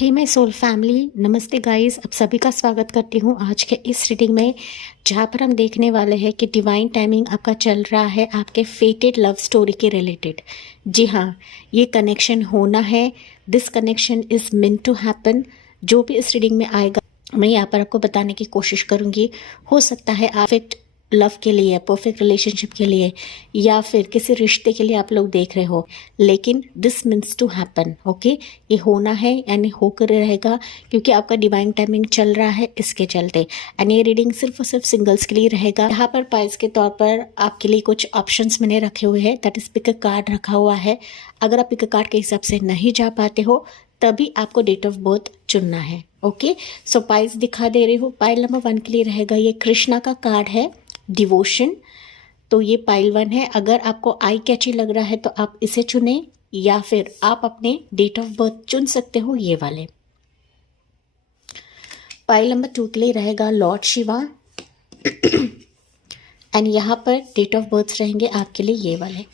Hey my soul family, नमस्ते guys. आप सभी का स्वागत करती हूँ आज के इस रीडिंग में, जहाँ पर हम देखने वाले हैं कि डिवाइन टाइमिंग आपका चल रहा है आपके फेटेड लव स्टोरी के रिलेटेड। जी हाँ, ये कनेक्शन होना है। This connection is meant to happen. जो भी इस रीडिंग में आएगा मैं यहाँ पर आपको बताने की कोशिश करूँगी। हो सकता है आप लव के लिए, परफेक्ट रिलेशनशिप के लिए, या फिर किसी रिश्ते के लिए आप लोग देख रहे हो, लेकिन this means to happen. Okay, ये होना है यानी होकर रहेगा, क्योंकि आपका डिवाइन टाइमिंग चल रहा है इसके चलते। एंड ये रीडिंग सिर्फ और सिर्फ सिंगल्स के लिए रहेगा। यहाँ पर प्राइज के तौर पर आपके लिए कुछ ऑप्शंस मैंने रखे हुए हैं, that is pick a card रखा हुआ है। अगर आप पिक अ कार्ड के हिसाब से नहीं जा पाते हो तभी आपको डेट ऑफ बर्थ चुनना है। ओके, सो पाइल्स दिखा दे रही हूँ। पाइल नंबर 1 के लिए रहेगा, ये कृष्णा का कार्ड है, डिवोशन। तो ये पाइल 1 है। अगर आपको आई कैची लग रहा है तो आप इसे चुने, या फिर आप अपने डेट ऑफ बर्थ चुन सकते हो, ये वाले। पाइल नंबर 2 के लिए रहेगा लॉर्ड शिवा, एंड यहाँ पर डेट ऑफ बर्थ रहेंगे आपके लिए ये वाले।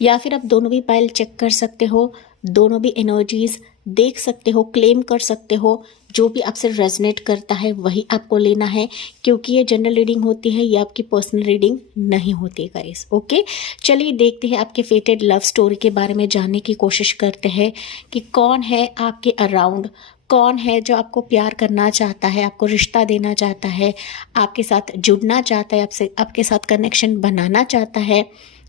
या फिर आप दोनों भी पाइल चेक कर सकते हो, दोनों भी एनर्जीज देख सकते हो, क्लेम कर सकते हो। जो भी आपसे रेजनेट करता है वही आपको लेना है, क्योंकि ये जनरल रीडिंग होती है, ये आपकी पर्सनल रीडिंग नहीं होती गाइस। ओके, चलिए देखते हैं आपके फेटेड लव स्टोरी के बारे में जानने की कोशिश करते हैं कि कौन है आपके अराउंड, कौन है जो आपको प्यार करना चाहता है, आपको रिश्ता देना चाहता है, आपके साथ जुड़ना चाहता है, आपके साथ कनेक्शन बनाना चाहता है,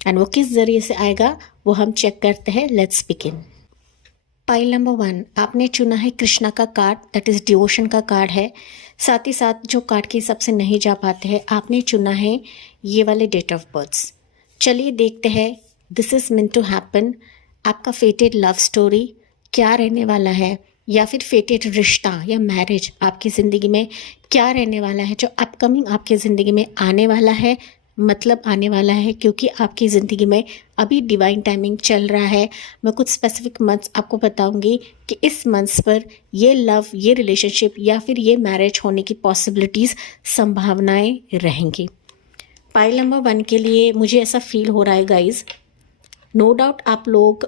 एंड वो किस जरिए से आएगा वो हम चेक करते हैं। Let's begin. पाइल नंबर 1 आपने चुना है कृष्णा का कार्ड, दैट इज डिवोशन का कार्ड है। साथ ही साथ जो कार्ड के हिसाब से नहीं जा पाते हैं, आपने चुना है ये वाले डेट ऑफ बर्थ्स। चलिए देखते हैं, this is meant to happen. आपका फेटेड लव स्टोरी क्या रहने वाला है, या फिर फेटेड रिश्ता या मैरिज आपकी ज़िंदगी में क्या रहने वाला है, जो अपकमिंग आपकी ज़िंदगी में आने वाला है। मतलब आने वाला है, क्योंकि आपकी ज़िंदगी में अभी डिवाइन टाइमिंग चल रहा है। मैं कुछ स्पेसिफिक मंथ्स आपको बताऊंगी कि इस मंथ्स पर ये लव, ये रिलेशनशिप या फिर ये मैरिज होने की पॉसिबिलिटीज़, संभावनाएं रहेंगी। पाइल नंबर 1 के लिए मुझे ऐसा फील हो रहा है गाइज, नो डाउट आप लोग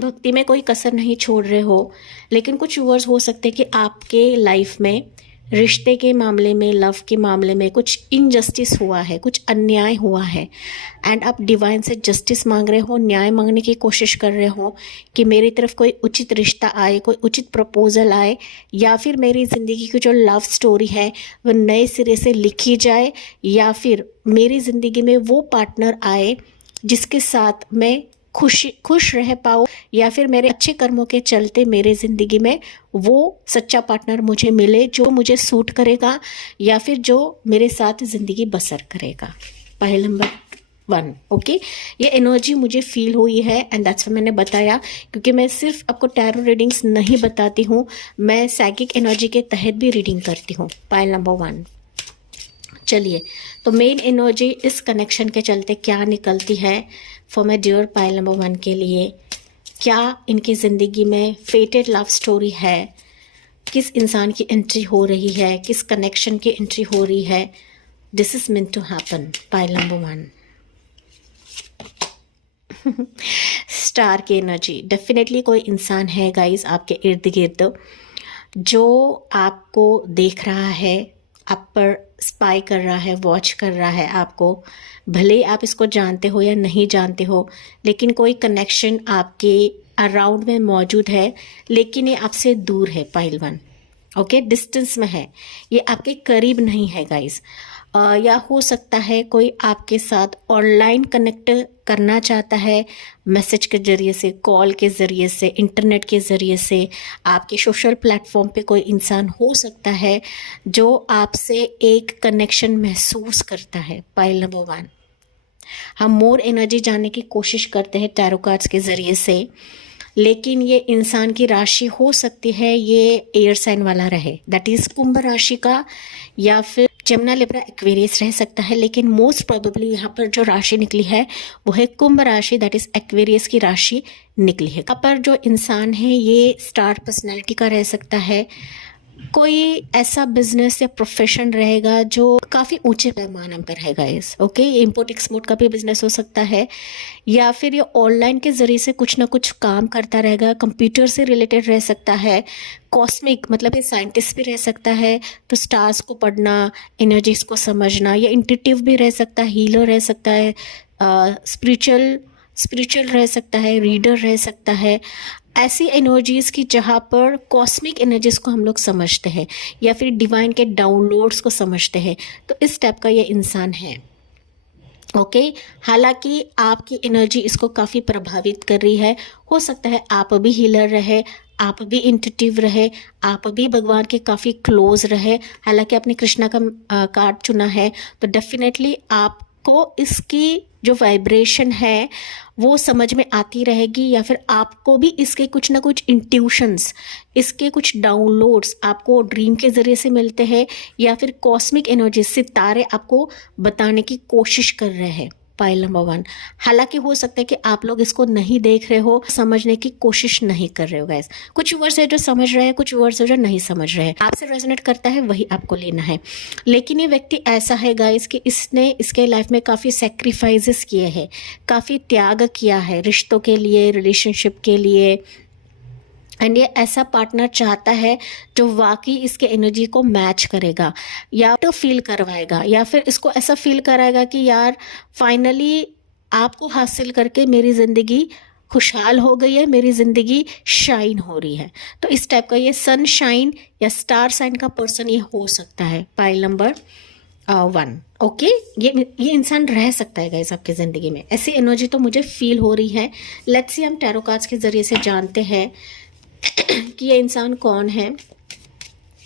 भक्ति में कोई कसर नहीं छोड़ रहे हो, लेकिन कुछ व्यूअर्स हो सकते हैं कि आपके लाइफ में रिश्ते के मामले में, लव के मामले में कुछ इनजस्टिस हुआ है, कुछ अन्याय हुआ है, एंड आप डिवाइन से जस्टिस मांग रहे हो, न्याय मांगने की कोशिश कर रहे हो कि मेरी तरफ कोई उचित रिश्ता आए, कोई उचित प्रपोजल आए, या फिर मेरी ज़िंदगी की जो लव स्टोरी है वो नए सिरे से लिखी जाए, या फिर मेरी ज़िंदगी में वो पार्टनर आए जिसके साथ मैं खुश रह पाऊँ, या फिर मेरे अच्छे कर्मों के चलते मेरे ज़िंदगी में वो सच्चा पार्टनर मुझे मिले जो मुझे सूट करेगा, या फिर जो मेरे साथ ज़िंदगी बसर करेगा। पहले नंबर 1। ओके, ये एनर्जी मुझे फील हुई है, एंड दैट्स मैंने बताया, क्योंकि मैं सिर्फ आपको टैरो रीडिंग्स नहीं बताती हूँ, मैं साइकिक एनर्जी के तहत भी रीडिंग करती हूँ। Pile number 1। चलिए, तो मेन एनर्जी इस कनेक्शन के चलते क्या निकलती है for my dear pile number 1 के लिए। क्या इनकी ज़िंदगी में फेटेड लव स्टोरी है, किस इंसान की एंट्री हो रही है, किस कनेक्शन की एंट्री हो रही है। This is meant to happen. Pile number 1 star की एनर्जी। डेफिनेटली कोई इंसान है गाइस आपके इर्द गिर्द जो आपको देख रहा है, आप पर स्पाई कर रहा है, वॉच कर रहा है आपको। भले आप इसको जानते हो या नहीं जानते हो, लेकिन कोई कनेक्शन आपके अराउंड में मौजूद है, लेकिन ये आपसे दूर है। पाइल 1 ओके, डिस्टेंस में है, ये आपके करीब नहीं है गाइस। या हो सकता है कोई आपके साथ ऑनलाइन कनेक्ट करना चाहता है, मैसेज के ज़रिए से, कॉल के ज़रिए से, इंटरनेट के ज़रिए से। आपके सोशल प्लेटफॉर्म पे कोई इंसान हो सकता है जो आपसे एक कनेक्शन महसूस करता है। Pile number 1। हम मोर एनर्जी जानने की कोशिश करते हैं टैरो कार्ड्स के ज़रिए से, लेकिन ये इंसान की राशि हो सकती है ये एयर साइन वाला रहे, दैट इज़ कुंभ राशि का, या फिर जमुना, लिब्रा, एक्वेरियस रह सकता है। लेकिन मोस्ट प्रोबेबली यहाँ पर जो राशि निकली है वो है कुंभ राशि, दैट इज एक्वेरियस की राशि निकली है। यहाँ पर जो इंसान है ये स्टार पर्सनैलिटी का रह सकता है, कोई ऐसा बिजनेस या प्रोफेशन रहेगा जो काफ़ी ऊंचे पैमाने पर है गाइस। ओके, इंपोर्ट एक्सपोर्ट का भी बिजनेस हो सकता है, या फिर ये ऑनलाइन के ज़रिए से कुछ ना कुछ काम करता रहेगा, कंप्यूटर से रिलेटेड रह सकता है, कॉस्मिक मतलब ये साइंटिस्ट भी रह सकता है, तो स्टार्स को पढ़ना, एनर्जीज को समझना, या इंट्यूटिव भी रह सकता है, हीलर रह सकता है, स्पिरिचुअल रह सकता है, रीडर रह सकता है। ऐसी एनर्जीज़ की जहाँ पर कॉस्मिक एनर्जीज़ को हम लोग समझते हैं या फिर डिवाइन के डाउनलोड्स को समझते हैं, तो इस टाइप का ये इंसान है। ओके, हालांकि आपकी एनर्जी इसको काफ़ी प्रभावित कर रही है। हो सकता है आप भी हीलर रहे, आप भी इंट्यूटिव रहे, आप भी भगवान के काफ़ी क्लोज रहे। हालांकि आपने कृष्णा का कार्ड चुना है, तो डेफिनेटली आपको इसकी जो वाइब्रेशन है वो समझ में आती रहेगी, या फिर आपको भी इसके कुछ ना कुछ इंट्यूशंस, इसके कुछ डाउनलोड्स आपको ड्रीम के ज़रिए से मिलते हैं, या फिर कॉस्मिक एनर्जी सितारे आपको बताने की कोशिश कर रहे हैं। Pile number 1। हालांकि हो सकता है कि आप लोग इसको नहीं देख रहे हो, समझने की कोशिश नहीं कर रहे हो गाइस। कुछ वर्ड्स है जो समझ रहे हैं, कुछ वर्ड्स है जो नहीं समझ रहे हैं। आपसे रेजोनेट करता है वही आपको लेना है। लेकिन ये व्यक्ति ऐसा है गाइस कि इसने इसके लाइफ में काफ़ी सेक्रीफाइसेस किए हैं, काफ़ी त्याग किया है रिश्तों के लिए, रिलेशनशिप के लिए। एंड ये ऐसा पार्टनर चाहता है जो वाकई इसके एनर्जी को मैच करेगा, या तो फील करवाएगा, या फिर इसको ऐसा फील कराएगा कि यार फाइनली आपको हासिल करके मेरी ज़िंदगी खुशहाल हो गई है, मेरी ज़िंदगी शाइन हो रही है। तो इस टाइप का ये सनशाइन या स्टार साइन का पर्सन ये हो सकता है। Pile number 1। ओके, ये इंसान रह सकता है गाइस आपकी ज़िंदगी में। ऐसी एनर्जी तो मुझे फील हो रही है। लेट्स सी हम टैरो कार्ड्स के ज़रिए से जानते हैं कि ये इंसान कौन है।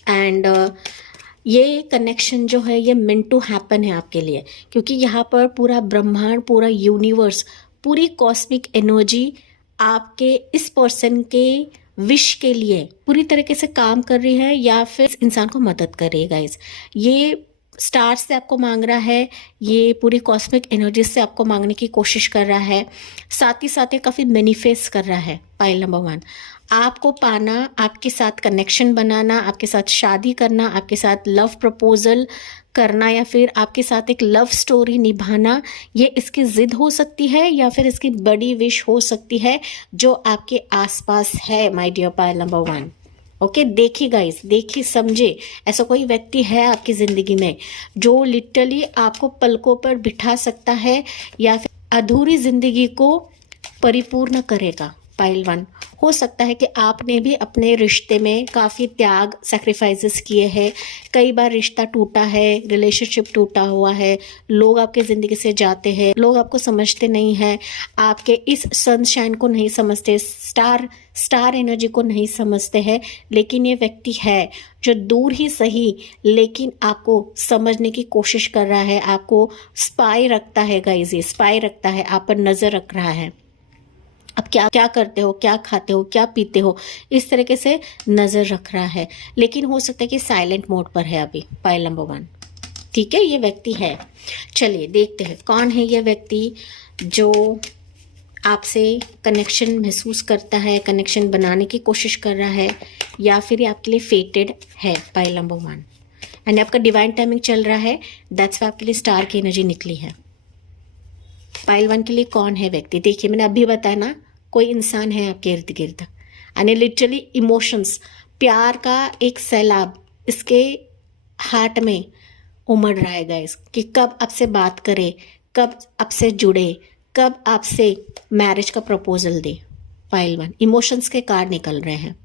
एंड ये कनेक्शन जो है ये मेंट टू हैपन है आपके लिए, क्योंकि यहाँ पर पूरा ब्रह्मांड, पूरा यूनिवर्स, पूरी कॉस्मिक एनर्जी आपके इस पर्सन के विश के लिए पूरी तरीके से काम कर रही है, या फिर इस इंसान को मदद कर रही है गाइस। ये स्टार्स से आपको मांग रहा है, ये पूरी कॉस्मिक एनर्जी से आपको मांगने की कोशिश कर रहा है, साथ ही साथ ये काफ़ी मैनिफेस्ट कर रहा है। Pile number 1। आपको पाना, आपके साथ कनेक्शन बनाना, आपके साथ शादी करना, आपके साथ लव प्रपोजल करना, या फिर आपके साथ एक लव स्टोरी निभाना, ये इसकी जिद हो सकती है, या फिर इसकी बड़ी विश हो सकती है जो आपके आसपास है। My dear pile number 1। Okay, देखिए गाइस, देखिए, समझे, ऐसा कोई व्यक्ति है आपकी ज़िंदगी में जो लिटरली आपको पलकों पर बिठा सकता है, या फिर अधूरी ज़िंदगी को परिपूर्ण करेगा। पाइल 1। हो सकता है कि आपने भी अपने रिश्ते में काफ़ी त्याग, सैक्रिफाइसेस किए हैं। कई बार रिश्ता टूटा है, रिलेशनशिप टूटा हुआ है, लोग आपके ज़िंदगी से जाते हैं, लोग आपको समझते नहीं हैं, आपके इस सनशाइन को नहीं समझते, स्टार एनर्जी को नहीं समझते हैं। लेकिन ये व्यक्ति है जो दूर ही सही लेकिन आपको समझने की कोशिश कर रहा है, आपको स्पाई रखता है गाइस, ये स्पाई रखता है, आप पर नज़र रख रहा है। आप क्या क्या करते हो, क्या खाते हो, क्या पीते हो, इस तरीके से नज़र रख रहा है। लेकिन हो सकता है कि साइलेंट मोड पर है अभी। Pile number 1। ठीक है, ये व्यक्ति है। चलिए देखते हैं कौन है ये व्यक्ति जो आपसे कनेक्शन महसूस करता है, कनेक्शन बनाने की कोशिश कर रहा है, या फिर ये आपके लिए फेटेड है। Pile number 1। एंड आपका डिवाइन टाइमिंग चल रहा है, दैट्स वाई आपके लिए स्टार की एनर्जी निकली है। पाइल 1 के लिए कौन है व्यक्ति? देखिए, मैंने अभी बताया ना, कोई इंसान है आपके इर्द गिर्द, यानी लिटरली इमोशंस, प्यार का एक सैलाब इसके हार्ट में उमड़ रहा है गाइस, कि कब आपसे बात करे, कब आपसे जुड़े, कब आपसे मैरिज का प्रपोजल दे। पाइल 1। इमोशंस के कार्ड निकल रहे हैं,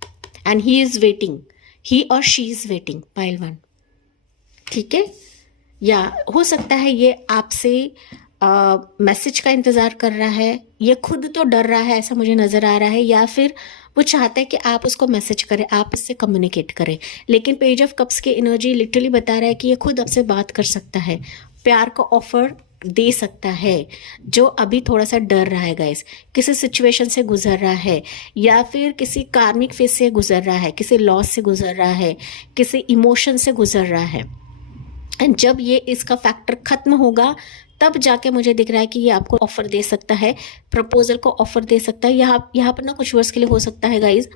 एंड ही इज वेटिंग, ही और शी इज वेटिंग। पाइल 1। ठीक है, या हो सकता है ये आपसे मैसेज का इंतज़ार कर रहा है, ये खुद तो डर रहा है, ऐसा मुझे नज़र आ रहा है, या फिर वो चाहता है कि आप उसको मैसेज करें, आप इससे कम्युनिकेट करें। लेकिन पेज ऑफ कप्स की एनर्जी लिटरली बता रहा है कि ये खुद आपसे बात कर सकता है, प्यार का ऑफर दे सकता है, जो अभी थोड़ा सा डर रहा है गाइस, किसी सिचुएशन से गुजर रहा है, या फिर किसी कार्मिक फेज से गुजर रहा है, किसी लॉस से गुजर रहा है, किसी इमोशन से गुजर रहा है। एंड जब ये इसका फैक्टर खत्म होगा तब जाके मुझे दिख रहा है कि ये आपको ऑफर दे सकता है, प्रपोजल को ऑफर दे सकता है। यहाँ पर ना कुछ वर्ष के लिए हो सकता है गाइज,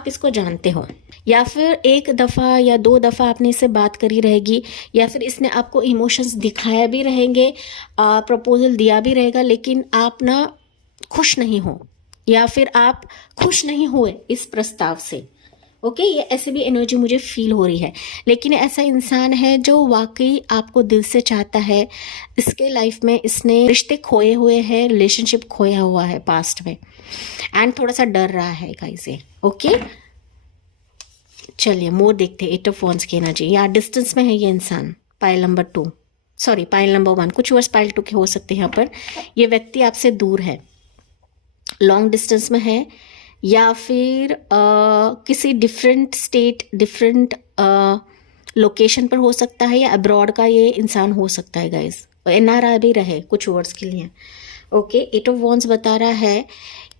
आप इसको जानते हो, या फिर एक दफ़ा या 2 दफ़ा आपने इससे बात करी रहेगी, या फिर इसने आपको इमोशंस दिखाया भी रहेंगे, प्रपोजल दिया भी रहेगा, लेकिन आप ना खुश नहीं हो, या फिर आप खुश नहीं हुए इस प्रस्ताव से। ओके, ये ऐसे भी एनर्जी मुझे फील हो रही है। लेकिन ऐसा इंसान है जो वाकई आपको दिल से चाहता है। इसके लाइफ में इसने रिश्ते खोए हुए हैं, रिलेशनशिप खोया हुआ है पास्ट में, एंड थोड़ा सा डर रहा है गाइस ये। ओके, चलिए मोर देखते हैं 8 ऑफ वॉन्ड्स की एनर्जी। या डिस्टेंस में है ये इंसान, pile number 2, sorry pile number 1, कुछ वर्ष पाइल 2 के हो सकते हैं यहाँ पर। ये व्यक्ति आपसे दूर है, लॉन्ग डिस्टेंस में है, या फिर किसी डिफरेंट स्टेट, डिफरेंट लोकेशन पर हो सकता है, या अब्रॉड का ये इंसान हो सकता है गाइस, एनआरआई भी रहे कुछ वर्ड्स के लिए। ओके, 8 ऑफ वॉन्ड्स बता रहा है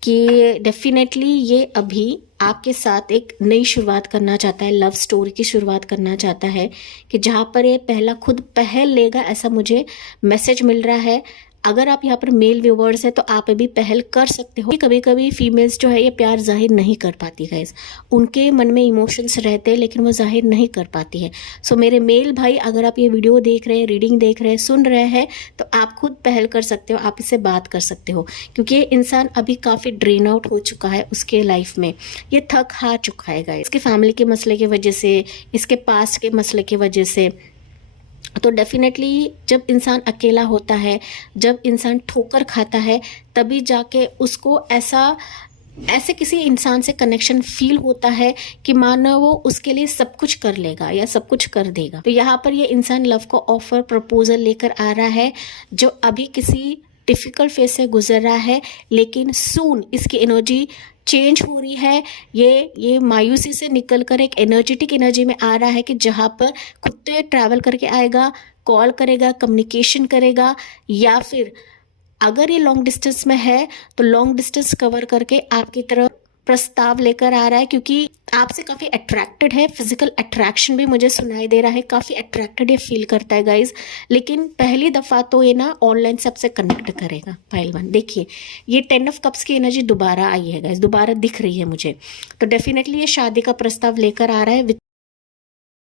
कि डेफिनेटली ये अभी आपके साथ एक नई शुरुआत करना चाहता है, लव स्टोरी की शुरुआत करना चाहता है, कि जहाँ पर ये पहला खुद पहल लेगा, ऐसा मुझे मैसेज मिल रहा है। अगर आप यहाँ पर मेल व्यूवर्स है तो आप अभी पहल कर सकते हो। कभी कभी फीमेल्स जो है ये प्यार जाहिर नहीं कर पाती गाइस, उनके मन में इमोशंस रहते हैं लेकिन वो जाहिर नहीं कर पाती है। सो मेरे मेल भाई, अगर आप ये वीडियो देख रहे हैं, रीडिंग देख रहे हैं, सुन रहे हैं, तो आप खुद पहल कर सकते हो, आप इससे बात कर सकते हो, क्योंकि ये इंसान अभी काफ़ी ड्रेन आउट हो चुका है उसके लाइफ में, ये थक हार चुका है गाइस, इसके फैमिली के मसले की वजह से, इसके पास्ट के मसले की वजह से। तो डेफिनेटली जब इंसान अकेला होता है, जब इंसान ठोकर खाता है, तभी जाके उसको ऐसे किसी इंसान से कनेक्शन फील होता है कि मानो वो उसके लिए सब कुछ कर लेगा या सब कुछ कर देगा। तो यहाँ पर ये इंसान लव को ऑफर, प्रपोजल लेकर आ रहा है, जो अभी किसी डिफ़िकल्ट फेज से गुजर रहा है, लेकिन सून इसकी एनर्जी चेंज हो रही है। ये मायूसी से निकलकर एक एनर्जेटिक एनर्जी में आ रहा है कि जहाँ पर खुद तो ये ट्रैवल करके आएगा, कॉल करेगा, कम्युनिकेशन करेगा, या फिर अगर ये लॉन्ग डिस्टेंस में है तो लॉन्ग डिस्टेंस कवर करके आपकी तरफ प्रस्ताव लेकर आ रहा है, क्योंकि आपसे काफ़ी अट्रैक्टेड है, फिजिकल अट्रैक्शन भी मुझे सुनाई दे रहा है, काफ़ी अट्रैक्टेड ये फील करता है गाइज। लेकिन पहली दफ़ा तो ये ना ऑनलाइन से आपसे कनेक्ट करेगा। पाइल 1 देखिए, ये 10 ऑफ कप्स की एनर्जी दोबारा आई है गाइज, दोबारा दिख रही है मुझे। तो डेफिनेटली ये शादी का प्रस्ताव लेकर आ रहा है,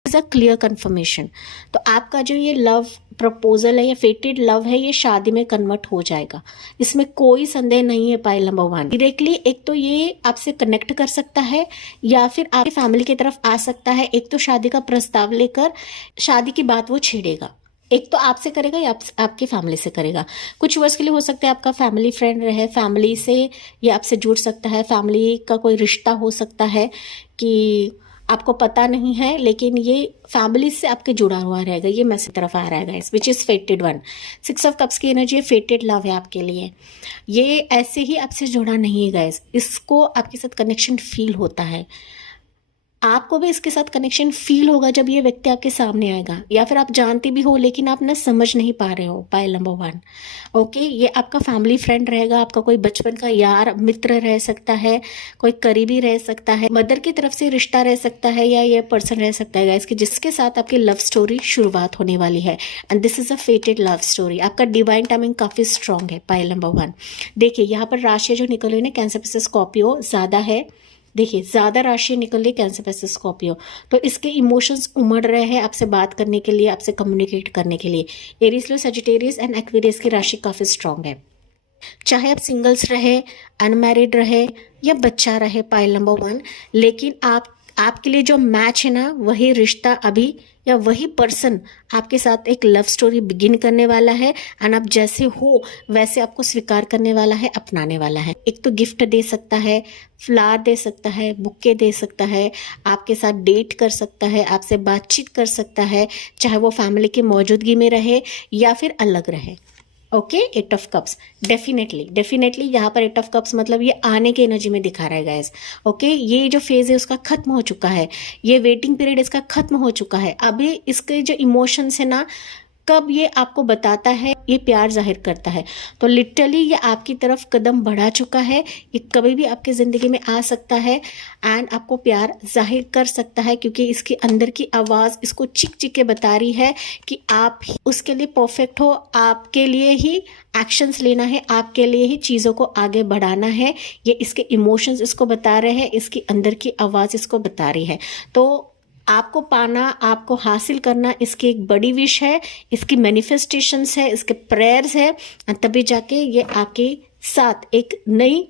इज अ क्लियर कंफर्मेशन। तो आपका जो ये लव प्रपोजल है, ये फेटेड लव है, ये शादी में कन्वर्ट हो जाएगा, इसमें कोई संदेह नहीं है। पाइल नंबर 1 डायरेक्टली एक तो ये आपसे कनेक्ट कर सकता है, या फिर आपकी फैमिली की तरफ आ सकता है। एक तो शादी का प्रस्ताव लेकर शादी की बात वो छेड़ेगा, एक तो आपसे करेगा या आपकी फैमिली से करेगा। कुछ वर्ष के लिए हो सकता है आपका फैमिली फ्रेंड रहे, फैमिली से ये आपसे जुड़ सकता है, फैमिली का कोई रिश्ता हो सकता है कि आपको पता नहीं है, लेकिन ये फैमिली से आपके जुड़ा हुआ रहेगा। ये मैसेज तरफ आ रहा है guys, which is फेटेड 1। 6 of cups की एनर्जी, फेटेड लव है आपके लिए। ये ऐसे ही आपसे जुड़ा नहीं है गाइस, इसको आपके साथ कनेक्शन फील होता है। आपको भी इसके साथ कनेक्शन फील होगा जब ये व्यक्ति आपके सामने आएगा, या फिर आप जानते भी हो लेकिन आप ना समझ नहीं पा रहे हो। पाइल नंबर 1 ओके, ये आपका फैमिली फ्रेंड रहेगा, आपका कोई बचपन का यार मित्र रह सकता है, कोई करीबी रह सकता है, मदर की तरफ से रिश्ता रह सकता है, या ये पर्सन रह सकता है गाइस कि जिसके साथ आपकी लव स्टोरी शुरुआत होने वाली है। And this is a फेटेड love story. आपका डिवाइन टाइमिंग काफ़ी स्ट्रॉन्ग है। पाइल नंबर 1 देखिए, यहाँ पर राशि जो निकल रही है ना, कैंसर प्लस स्कॉर्पियो ज़्यादा है। देखिए, ज़्यादा राशि निकल रही कैंसर प्लस स्कॉर्पियो, तो इसके इमोशंस उमड़ रहे हैं आपसे बात करने के लिए, आपसे कम्युनिकेट करने के लिए। एरीज, लो, सजिटेरियस एंड एक्वेरियस की राशि काफ़ी स्ट्रांग है। चाहे आप सिंगल्स रहे, अनमैरिड रहे, या बच्चा रहे, पाइल नंबर 1, लेकिन आपके लिए जो मैच है ना, वही रिश्ता अभी, या वही पर्सन आपके साथ एक लव स्टोरी बिगिन करने वाला है। एंड आप जैसे हो वैसे आपको स्वीकार करने वाला है, अपनाने वाला है। एक तो गिफ्ट दे सकता है, फ्लावर दे सकता है, बुक्के दे सकता है, आपके साथ डेट कर सकता है, आपसे बातचीत कर सकता है, चाहे वो फैमिली की मौजूदगी में रहे या फिर अलग रहे। ओके, 8 ऑफ कप्स डेफिनेटली यहाँ पर 8 ऑफ कप्स मतलब ये आने की एनर्जी में दिखा रहा है गाइस। ओके, ये जो फेज है उसका खत्म हो चुका है, ये वेटिंग पीरियड इसका खत्म हो चुका है। अभी इसके जो इमोशंस है ना, कब ये आपको बताता है, ये प्यार जाहिर करता है। तो लिटरली ये आपकी तरफ कदम बढ़ा चुका है, ये कभी भी आपकी ज़िंदगी में आ सकता है एंड आपको प्यार जाहिर कर सकता है, क्योंकि इसके अंदर की आवाज़ इसको चिक चिक के बता रही है कि आप ही उसके लिए परफेक्ट हो, आपके लिए ही एक्शंस लेना है, आपके लिए ही चीज़ों को आगे बढ़ाना है। ये इसके इमोशंस इसको बता रहे हैं, इसकी अंदर की आवाज़ इसको बता रही है। तो आपको पाना, आपको हासिल करना इसकी एक बड़ी विश है, इसकी मैनिफेस्टेशंस है, इसके प्रेयर्स है, तभी जाके ये आपके साथ एक नई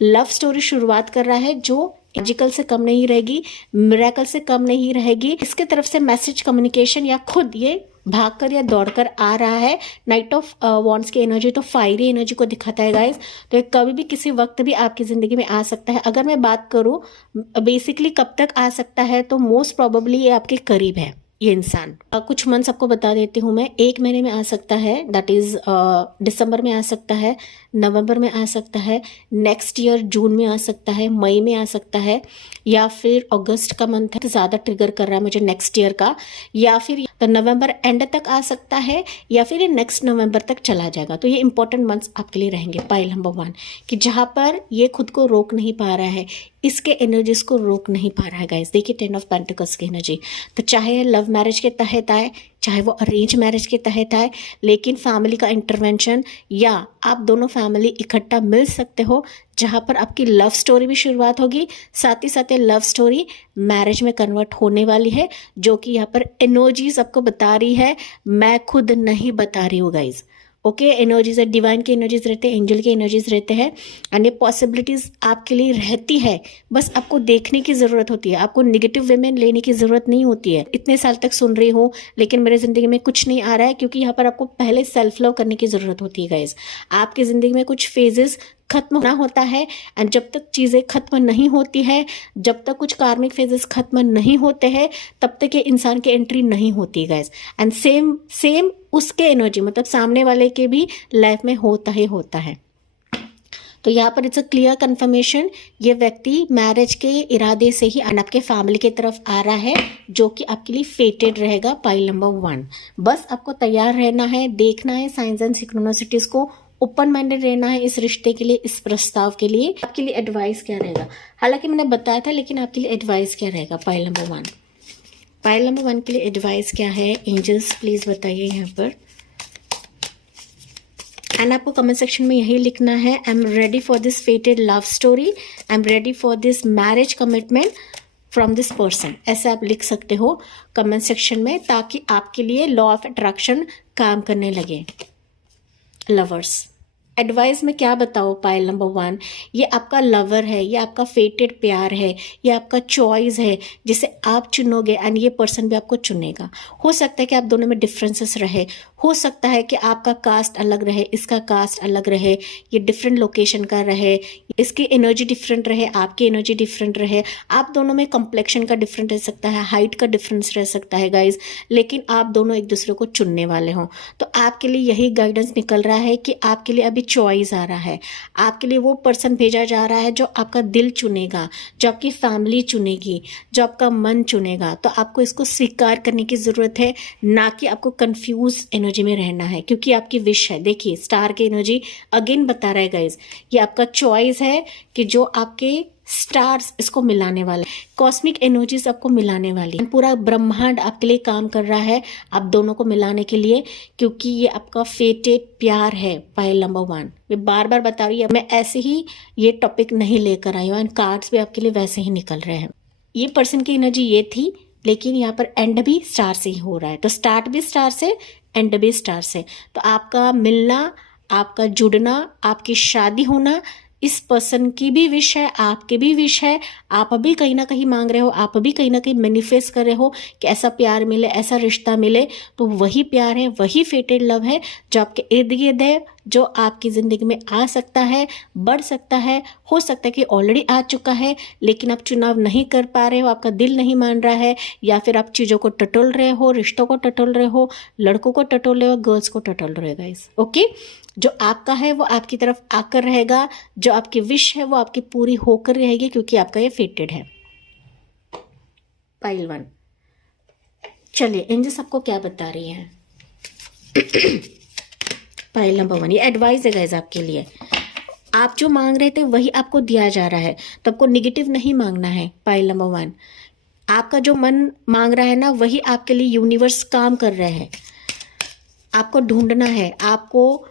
लव स्टोरी शुरुआत कर रहा है, जो मैजिकल से कम नहीं रहेगी, मिरेकल से कम नहीं रहेगी। इसके तरफ से मैसेज, कम्युनिकेशन या खुद ये भागकर या दौड़कर आ रहा है। नाइट ऑफ वॉन्ड्स की एनर्जी तो फायरी एनर्जी को दिखाता है गाइस। तो ये कभी भी किसी वक्त भी आपकी ज़िंदगी में आ सकता है। अगर मैं बात करूँ बेसिकली कब तक आ सकता है, तो मोस्ट प्रोबेबली ये आपके करीब है ये इंसान। कुछ मंथ्स आपको बता देती हूँ मैं। 1 महीने में आ सकता है, दैट इज़ दिसंबर में आ सकता है, नवंबर में आ सकता है, नेक्स्ट ईयर जून में आ सकता है, मई में आ सकता है, या फिर अगस्त का मंथ है, ज़्यादा ट्रिगर कर रहा है मुझे नेक्स्ट ईयर का, या फिर तो नवंबर एंड तक आ सकता है, या फिर ये नेक्स्ट नवंबर तक चला जाएगा। तो ये इंपॉर्टेंट मंथ्स आपके लिए रहेंगे। पाइल नंबर 1 कि जहाँ पर ये खुद को रोक नहीं पा रहा है, इसके एनर्जीज को रोक नहीं पा रहा है गाइस। देखिए 10 ऑफ पेंटिकल्स की एनर्जी। तो चाहे लव मैरिज के तहत आए, चाहे वो अरेंज मैरिज के तहत आए, लेकिन फैमिली का इंटरवेंशन या आप दोनों फैमिली इकट्ठा मिल सकते हो, जहाँ पर आपकी लव स्टोरी भी शुरुआत होगी, साथ ही साथ ये लव स्टोरी मैरिज में कन्वर्ट होने वाली है, जो कि यहाँ पर एनर्जीज आपको बता रही है, मैं खुद नहीं बता रही हूँ गाइज। ओके, एनर्जीज है, डिवाइन की एनर्जीज रहते हैं, एंजल की एनर्जीज रहते हैं, एंड ये पॉसिबिलिटीज आपके लिए रहती है। बस आपको देखने की ज़रूरत होती है, आपको नेगेटिव वे में लेने की ज़रूरत नहीं होती है। इतने साल तक सुन रही हूँ लेकिन मेरे ज़िंदगी में कुछ नहीं आ रहा है, क्योंकि यहाँ पर आपको पहले सेल्फ लव करने की ज़रूरत होती है गाइज। आपकी ज़िंदगी में कुछ फेजेस खत्म होना होता है, एंड जब तक चीज़ें खत्म नहीं होती है, जब तक कुछ कार्मिक फेजेस खत्म नहीं होते हैं, तब तक ये इंसान की एंट्री नहीं होती गाइज। एंड सेम उसके एनर्जी मतलब सामने वाले के भी लाइफ में होता ही होता है। तो यहाँ पर इट्स अ क्लियर कंफर्मेशन, ये व्यक्ति मैरिज के इरादे से ही आपके फैमिली की तरफ आ रहा है, जो कि आपके लिए फेटेड रहेगा। पाइल नंबर 1, बस आपको तैयार रहना है, देखना है साइंस एंड सिंक्रोनिसिटीज को, ओपन माइंडेड रहना है इस रिश्ते के लिए, इस प्रस्ताव के लिए। आपके लिए एडवाइस क्या रहेगा, हालांकि मैंने बताया था, लेकिन आपके लिए एडवाइस क्या रहेगा। पाइल नंबर 1, पाइल नंबर 1 के लिए एडवाइस क्या है, एंजल्स प्लीज बताइए यहाँ पर। एंड आपको कमेंट सेक्शन में यही लिखना है, I am ready for this फेटेड love story, I am ready for this marriage commitment from this person. ऐसे आप लिख सकते हो कमेंट सेक्शन में, ताकि आपके लिए लॉ ऑफ अट्रैक्शन काम करने लगे। लवर्स, एडवाइस में क्या बताओ पाइल नंबर 1, ये आपका लवर है, ये आपका फेटेड प्यार है, ये आपका चॉइस है जिसे आप चुनोगे, एंड ये पर्सन भी आपको चुनेगा। हो सकता है कि आप दोनों में डिफरेंसेस रहे, हो सकता है कि आपका कास्ट अलग रहे, इसका कास्ट अलग रहे, ये डिफरेंट लोकेशन का रहे, इसकी एनर्जी डिफरेंट रहे, आपकी एनर्जी डिफरेंट रहे, आप दोनों में कम्प्लेक्शन का डिफरेंट रह सकता है, हाइट का डिफरेंस रह सकता है गाइज, लेकिन आप दोनों एक दूसरे को चुनने वाले हो। तो आपके लिए यही गाइडेंस निकल रहा है कि आपके लिए अभी चॉइस आ रहा है, आपके लिए वो पर्सन भेजा जा रहा है जो आपका दिल चुनेगा, जो आपकी फैमिली चुनेगी, जो आपका मन चुनेगा। तो आपको इसको स्वीकार करने की ज़रूरत है, ना कि आपको कंफ्यूज एनर्जी में रहना है, क्योंकि आपकी विश है। देखिए स्टार की एनर्जी अगेन बता रहा है गाइज, ये आपका चॉइस है कि जो आपके स्टार्स इसको मिलाने वाले, कॉस्मिक एनर्जीज आपको मिलाने वाली, पूरा ब्रह्मांड आपके लिए काम कर रहा है आप दोनों को मिलाने के लिए, क्योंकि ये आपका फेटेड प्यार है। पाइल नंबर 1, मैं बार बार बता रही हूँ, मैं ऐसे ही ये टॉपिक नहीं लेकर आई हूँ, एंड कार्ड्स भी आपके लिए वैसे ही निकल रहे हैं। ये पर्सन की एनर्जी ये थी, लेकिन यहाँ पर एंड भी स्टार से ही हो रहा है, तो स्टार्ट भी स्टार से, एंड भी स्टार से। तो आपका मिलना, आपका जुड़ना, आपकी शादी होना, इस पर्सन की भी विश है, आपकी भी विश है। आप अभी कहीं ना कहीं मांग रहे हो, आप अभी कहीं ना कहीं मैनिफेस्ट कर रहे हो कि ऐसा प्यार मिले, ऐसा रिश्ता मिले। तो वही प्यार है, वही फेटेड लव है जो आपके इर्द गिर्द है, जो आपकी ज़िंदगी में आ सकता है, बढ़ सकता है। हो सकता है कि ऑलरेडी आ चुका है, लेकिन आप चुनाव नहीं कर पा रहे हो, आपका दिल नहीं मान रहा है, या फिर आप चीज़ों को टटोल रहे हो, रिश्तों को टटोल रहे हो, लड़कों को टटोल रहे हो, गर्ल्स को टटोल रहे हो गाइस। ओके, जो आपका है वो आपकी तरफ आकर रहेगा, जो आपकी विश है वो आपकी पूरी होकर रहेगी, क्योंकि आपका ये फेटेड है। पाइल 1, चलिए एंजल्स आपको क्या बता रही है। पाइल नंबर 1, ये एडवाइस है गाइस आपके लिए। आप जो मांग रहे थे वही आपको दिया जा रहा है, तो आपको निगेटिव नहीं मांगना है। पाइल नंबर 1, आपका जो मन मांग रहा है ना, वही आपके लिए यूनिवर्स काम कर रहा है। आपको ढूंढना है, आपको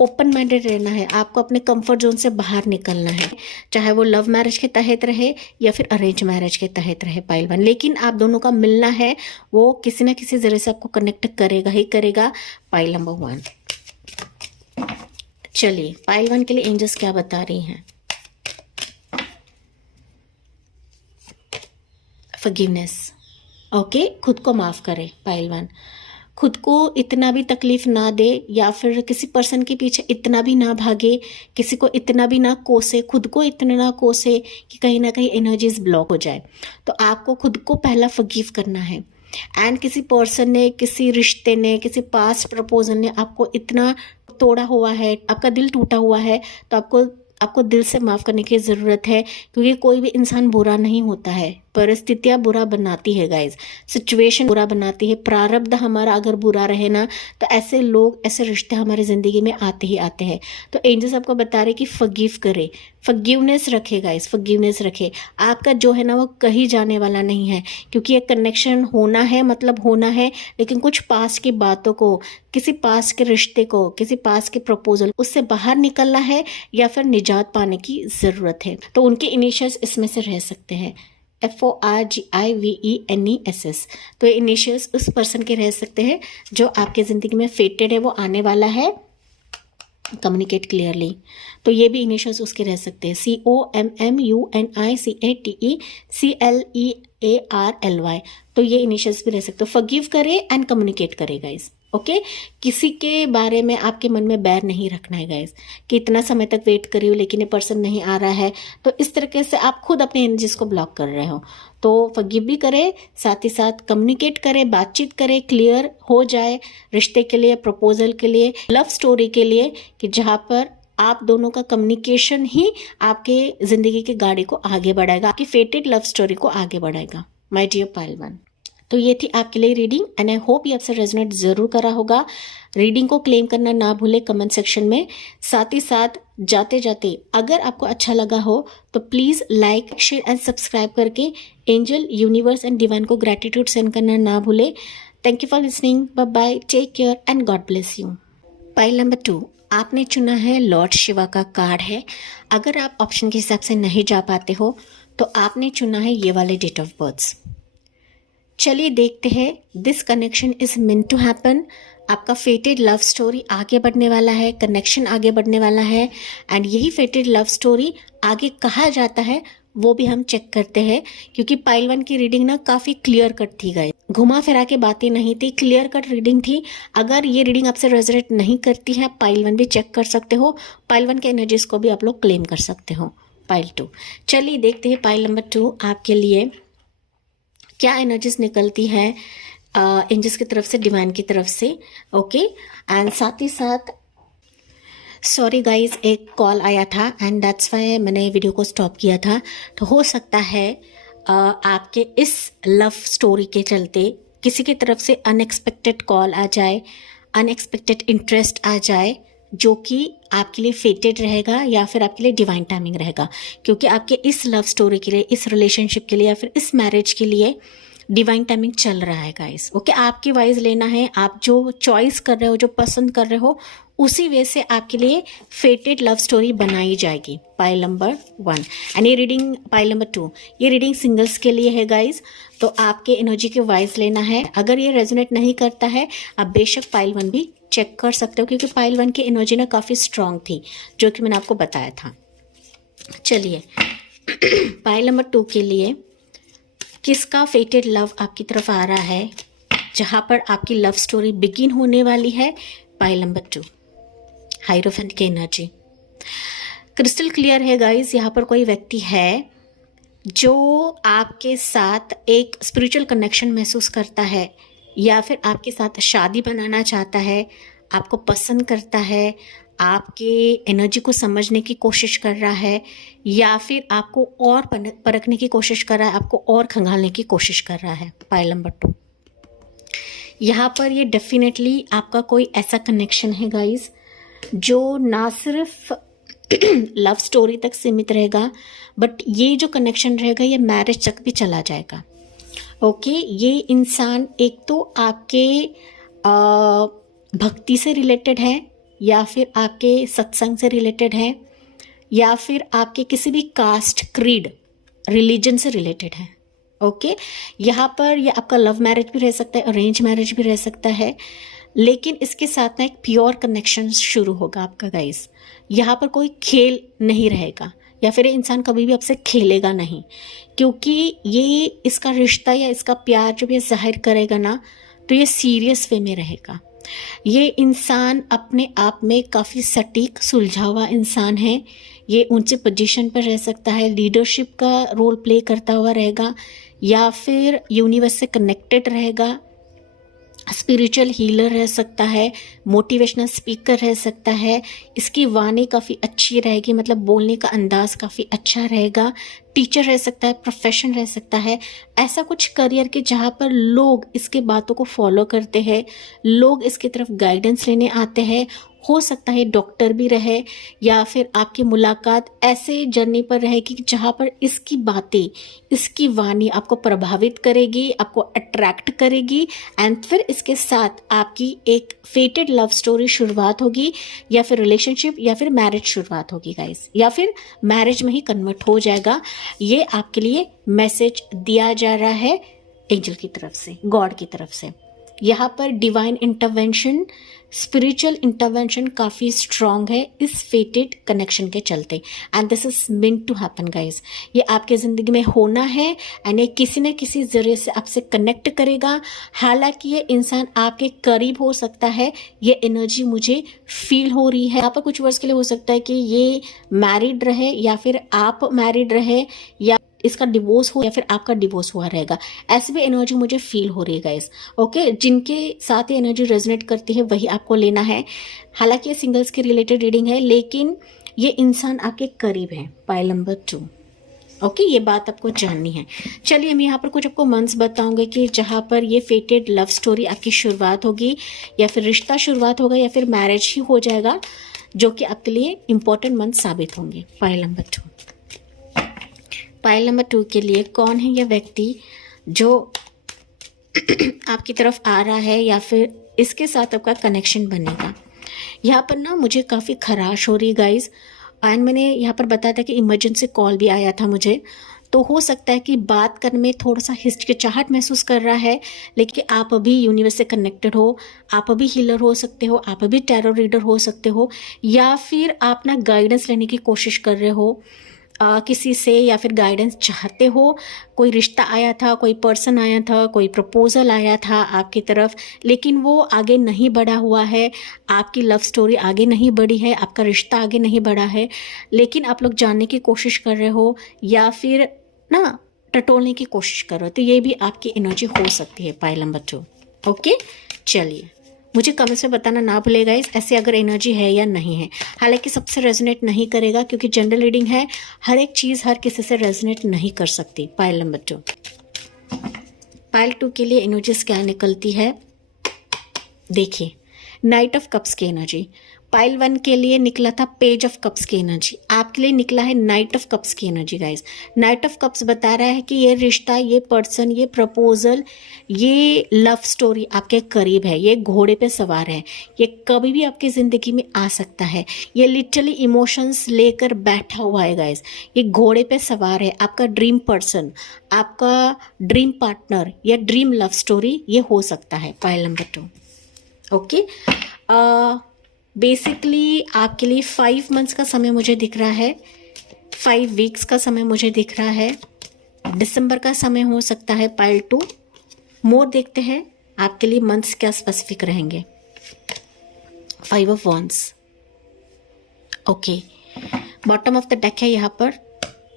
ओपन माइंडेड रहना है, आपको अपने कंफर्ट जोन से बाहर निकलना है, चाहे वो लव मैरिज के तहत रहे या फिर अरेंज मैरिज के तहत रहे पाइल 1। लेकिन आप दोनों का मिलना है, वो किसी ना किसी जरिए से आपको कनेक्ट करेगा ही करेगा पाइल नंबर 1। चलिए पाइल 1 के लिए एंजल्स क्या बता रही हैं। फॉरगिवनेस, ओके, खुद को माफ करें पाइल 1। खुद को इतना भी तकलीफ ना दे, या फिर किसी पर्सन के पीछे इतना भी ना भागे, किसी को इतना भी ना कोसे, खुद को इतना ना कोसे कि कहीं ना कहीं एनर्जीज ब्लॉक हो जाए। तो आपको खुद को पहला फॉरगिव करना है। एंड किसी पर्सन ने, किसी रिश्ते ने, किसी पास्ट प्रपोजल ने आपको इतना तोड़ा हुआ है, आपका दिल टूटा हुआ है, तो आपको दिल से माफ़ करने की ज़रूरत है। क्योंकि कोई भी इंसान बुरा नहीं होता है, परिस्थितियाँ बुरा बनाती है गाइज, सिचुएशन बुरा बनाती है, प्रारब्ध हमारा अगर बुरा रहे ना, तो ऐसे लोग, ऐसे रिश्ते हमारी ज़िंदगी में आते ही आते हैं। तो एंजल्स आपको बता रहे कि फॉरगिव करे, फॉरगिवनेस रखे गाइज, फॉरगिवनेस रखे। आपका जो है ना वो कहीं जाने वाला नहीं है, क्योंकि ये कनेक्शन होना है, मतलब होना है। लेकिन कुछ पास्ट की बातों को, किसी पास्ट के रिश्ते को, किसी पास्ट के प्रपोजल, उससे बाहर निकलना है या फिर निजात पाने की ज़रूरत है। तो उनके इनिशियल्स इसमें से रह सकते हैं, FORGIVENESS। तो ये इनिशियल्स उस पर्सन के रह सकते हैं जो आपके ज़िंदगी में फेटेड है, वो आने वाला है। कम्युनिकेट क्लियरली, तो ये भी इनिशियल्स उसके रह सकते हैं, COMMUNICATECLEARLY। तो ये इनिशियल्स भी रह सकते हैं। फॉरगिव करे एंड कम्युनिकेट करे गाइज, ओके। किसी के बारे में आपके मन में बैर नहीं रखना है गाइज, कि इतना समय तक वेट कर रही हो लेकिन ये पर्सन नहीं आ रहा है, तो इस तरीके से आप खुद अपनी एनर्जीज को ब्लॉक कर रहे हो। तो फॉरगिव भी करे, साथ ही साथ कम्युनिकेट करे, बातचीत करे, क्लियर हो जाए रिश्ते के लिए, प्रपोजल के लिए, लव स्टोरी के लिए, कि जहाँ पर आप दोनों का कम्युनिकेशन ही आपके ज़िंदगी की गाड़ी को आगे बढ़ाएगा, आपकी फेटेड लव स्टोरी को आगे बढ़ाएगा माय डियर पाइल 1। तो ये थी आपके लिए रीडिंग, एंड आई होप ये आपसे रेजोनेट ज़रूर करा होगा। रीडिंग को क्लेम करना ना भूले कमेंट सेक्शन में। साथ ही साथ जाते जाते अगर आपको अच्छा लगा हो तो please like, share and subscribe करके एंजल, यूनिवर्स एंड डिवाइन को ग्रैटिट्यूड सेंड करना ना भूले। Thank you for listening, bye bye, take care and God bless you. Pile number 2, आपने चुना है लॉर्ड शिवा का कार्ड है। अगर आप ऑप्शन के हिसाब से नहीं जा पाते हो तो आपने चुना है ये वाले डेट ऑफ बर्थ्स। चलिए देखते हैं, this connection is meant to happen. आपका फेटेड लव स्टोरी आगे बढ़ने वाला है, कनेक्शन आगे बढ़ने वाला है, एंड यही फेटेड लव स्टोरी आगे कहा जाता है वो भी हम चेक करते हैं। क्योंकि पाइल 1 की रीडिंग ना काफ़ी क्लियर कट थी गाइस, घुमा फिरा के बातें नहीं थी, क्लियर कट रीडिंग थी। अगर ये रीडिंग आपसे रेजोनेट नहीं करती है, पाइल 1 भी चेक कर सकते हो, पाइल 1 के एनर्जीज को भी आप लोग क्लेम कर सकते हो। पाइल 2, चलिए देखते हैं पाइल नंबर 2 आपके लिए क्या एनर्जीज निकलती है एंजल्स की तरफ से, डिवाइन की तरफ से, ओके। एंड साथ ही साथ सॉरी गाइस, एक कॉल आया था एंड दैट्स वाई मैंने वीडियो को स्टॉप किया था। तो हो सकता है आपके इस लव स्टोरी के चलते किसी की तरफ से अनएक्सपेक्टेड कॉल आ जाए, अनएक्सपेक्टेड इंटरेस्ट आ जाए, जो कि आपके लिए फेटेड रहेगा या फिर आपके लिए डिवाइन टाइमिंग रहेगा। क्योंकि आपके इस लव स्टोरी के लिए, इस रिलेशनशिप के लिए या फिर इस मैरिज के लिए डिवाइन टाइमिंग चल रहा है गाइस, ओके। आपकी वाइज लेना है, आप जो चॉइस कर रहे हो, जो पसंद कर रहे हो, उसी वे से आपके लिए फेटेड लव स्टोरी बनाई जाएगी। पाइल नंबर 1 एंड ये रीडिंग पाइल नंबर 2, ये रीडिंग सिंगल्स के लिए है गाइस। तो आपके एनर्जी के वाइज लेना है। अगर ये रेजोनेट नहीं करता है, आप बेशक पाइल 1 भी चेक कर सकते हो, क्योंकि पाइल 1 की एनर्जी ना काफ़ी स्ट्रांग थी, जो कि मैंने आपको बताया था। चलिए पाइल नंबर 2 के लिए किसका फेटेड लव आपकी तरफ आ रहा है, जहां पर आपकी लव स्टोरी बिगिन होने वाली है। पाइल नंबर 2, हाइरोफेंट की एनर्जी क्रिस्टल क्लियर है गाइस। यहाँ पर कोई व्यक्ति है जो आपके साथ एक स्पिरिचुअल कनेक्शन महसूस करता है, या फिर आपके साथ शादी बनाना चाहता है, आपको पसंद करता है, आपके एनर्जी को समझने की कोशिश कर रहा है, या फिर आपको और परखने की कोशिश कर रहा है, आपको और खंगालने की कोशिश कर रहा है। पाइल नंबर 2, यहाँ पर ये डेफिनेटली आपका कोई ऐसा कनेक्शन है गाइस जो ना सिर्फ लव स्टोरी तक सीमित रहेगा, बट ये जो कनेक्शन रहेगा ये मैरिज तक भी चला जाएगा। ओके, ये इंसान एक तो आपके भक्ति से रिलेटेड है, या फिर आपके सत्संग से रिलेटेड है, या फिर आपके किसी भी कास्ट, क्रीड, रिलीजन से रिलेटेड है। ओके, यहाँ पर ये आपका लव मैरिज भी रह सकता है, अरेंज मैरिज भी रह सकता है, लेकिन इसके साथ ना एक प्योर कनेक्शन शुरू होगा आपका गाइस। यहाँ पर कोई खेल नहीं रहेगा, या फिर ये इंसान कभी भी आपसे खेलेगा नहीं, क्योंकि ये इसका रिश्ता या इसका प्यार जब ये जाहिर करेगा ना, तो ये सीरियस वे में रहेगा। ये इंसान अपने आप में काफ़ी सटीक, सुलझा हुआ इंसान है। ये ऊंचे पोजीशन पर रह सकता है, लीडरशिप का रोल प्ले करता हुआ रहेगा, या फिर यूनिवर्स से कनेक्टेड रहेगा, स्पिरिचुअल हीलर रह सकता है, मोटिवेशनल स्पीकर रह सकता है। इसकी वाणी काफ़ी अच्छी रहेगी, मतलब बोलने का अंदाज काफ़ी अच्छा रहेगा। टीचर रह सकता है, प्रोफेशन रह सकता है, ऐसा कुछ करियर के जहाँ पर लोग इसके बातों को फॉलो करते हैं, लोग इसकी तरफ गाइडेंस लेने आते हैं। हो सकता है डॉक्टर भी रहे, या फिर आपकी मुलाकात ऐसे जर्नी पर रहेगी जहाँ पर इसकी बातें, इसकी वाणी आपको प्रभावित करेगी, आपको अट्रैक्ट करेगी, एंड फिर इसके साथ आपकी एक फेटेड लव स्टोरी शुरुआत होगी, या फिर रिलेशनशिप या फिर मैरिज शुरुआत होगी गाइस, या फिर मैरिज में ही कन्वर्ट हो जाएगा। ये आपके लिए मैसेज दिया जा रहा है एंजल की तरफ से, गॉड की तरफ से। यहाँ पर डिवाइन इंटरवेंशन, स्पिरिचुअल इंटरवेंशन काफ़ी स्ट्रांग है इस फेटेड कनेक्शन के चलते, and this is meant to happen guys. ये आपके ज़िंदगी में होना है, एंड ये किसी न किसी ज़रिए से आपसे कनेक्ट करेगा। हालांकि ये इंसान आपके करीब हो सकता है, ये एनर्जी मुझे फील हो रही है। यहाँ पर कुछ वर्ष के लिए हो सकता है कि ये मैरिड रहे, या फिर आप मैरिड रहे, या इसका डिवोर्स हो, या फिर आपका डिवोर्स हुआ रहेगा। ऐसी भी एनर्जी मुझे फील हो रही है गाइस। ओके, जिनके साथ ये एनर्जी रेजोनेट करती है वही आपको लेना है। हालांकि ये सिंगल्स के रिलेटेड रीडिंग है, लेकिन ये इंसान आपके करीब है। Pile number 2। ओके, ये बात आपको जाननी है। चलिए मैं यहाँ पर कुछ आपको मंथ्स बताऊंगे कि जहाँ पर ये फेटेड लव स्टोरी आपकी शुरुआत होगी, या फिर रिश्ता शुरुआत होगा, या फिर मैरिज ही हो जाएगा, जो कि आपके लिए इंपॉर्टेंट मंथ साबित होंगे। Pile number 2। पाइल नंबर 2 के लिए कौन है यह व्यक्ति जो आपकी तरफ आ रहा है, या फिर इसके साथ आपका कनेक्शन बनेगा। यहाँ पर ना मुझे काफ़ी खराश हो रही गाइस, एंड मैंने यहाँ पर बताया था कि इमरजेंसी कॉल भी आया था मुझे, तो हो सकता है कि बात करने में थोड़ा सा हिचकिचाहट महसूस कर रहा है, लेकिन आप अभी यूनिवर्स से कनेक्टेड हो, आप अभी हीलर हो सकते हो, आप अभी टैरो रीडर हो सकते हो, या फिर आप ना गाइडेंस लेने की कोशिश कर रहे हो किसी से, या फिर गाइडेंस चाहते हो। कोई रिश्ता आया था, कोई पर्सन आया था, कोई प्रपोजल आया था आपकी तरफ, लेकिन वो आगे नहीं बढ़ा हुआ है, आपकी लव स्टोरी आगे नहीं बढ़ी है, आपका रिश्ता आगे नहीं बढ़ा है, लेकिन आप लोग जानने की कोशिश कर रहे हो, या फिर ना टटोलने की कोशिश कर रहे हो। तो ये भी आपकी एनर्जी हो सकती है पाइल नंबर 2। ओके, चलिए मुझे कमेंट्स में बताना ना भूलेगा इस ऐसे अगर एनर्जी है या नहीं है। हालांकि सबसे रेजोनेट नहीं करेगा, क्योंकि जनरल रीडिंग है, हर एक चीज़ हर किसी से रेजोनेट नहीं कर सकती। Pile number 2। पाइल 2 के लिए एनर्जीज क्या निकलती है देखिए। नाइट ऑफ कप्स की एनर्जी। पाइल 1 के लिए निकला था पेज ऑफ कप्स की एनर्जी, आपके लिए निकला है नाइट ऑफ कप्स की energy guys. Night of cups बता रहा है कि ये रिश्ता, ये पर्सन, ये प्रपोजल, ये लव स्टोरी आपके करीब है, ये घोड़े पे सवार है, ये कभी भी आपकी ज़िंदगी में आ सकता है। ये लिटरली इमोशंस लेकर बैठा हुआ है गाइस, ये घोड़े पे सवार है। आपका ड्रीम पर्सन, आपका ड्रीम पार्टनर, या ड्रीम लव स्टोरी ये हो सकता है। Pile number 2। ओके, बेसिकली आपके लिए 5 मंथ्स का समय मुझे दिख रहा है, 5 वीक्स का समय मुझे दिख रहा है, दिसंबर का समय हो सकता है। पाइल 2 मोर देखते हैं आपके लिए मंथ्स क्या स्पेसिफिक रहेंगे। 5 of wands. Okay, bottom of the deck है यहाँ पर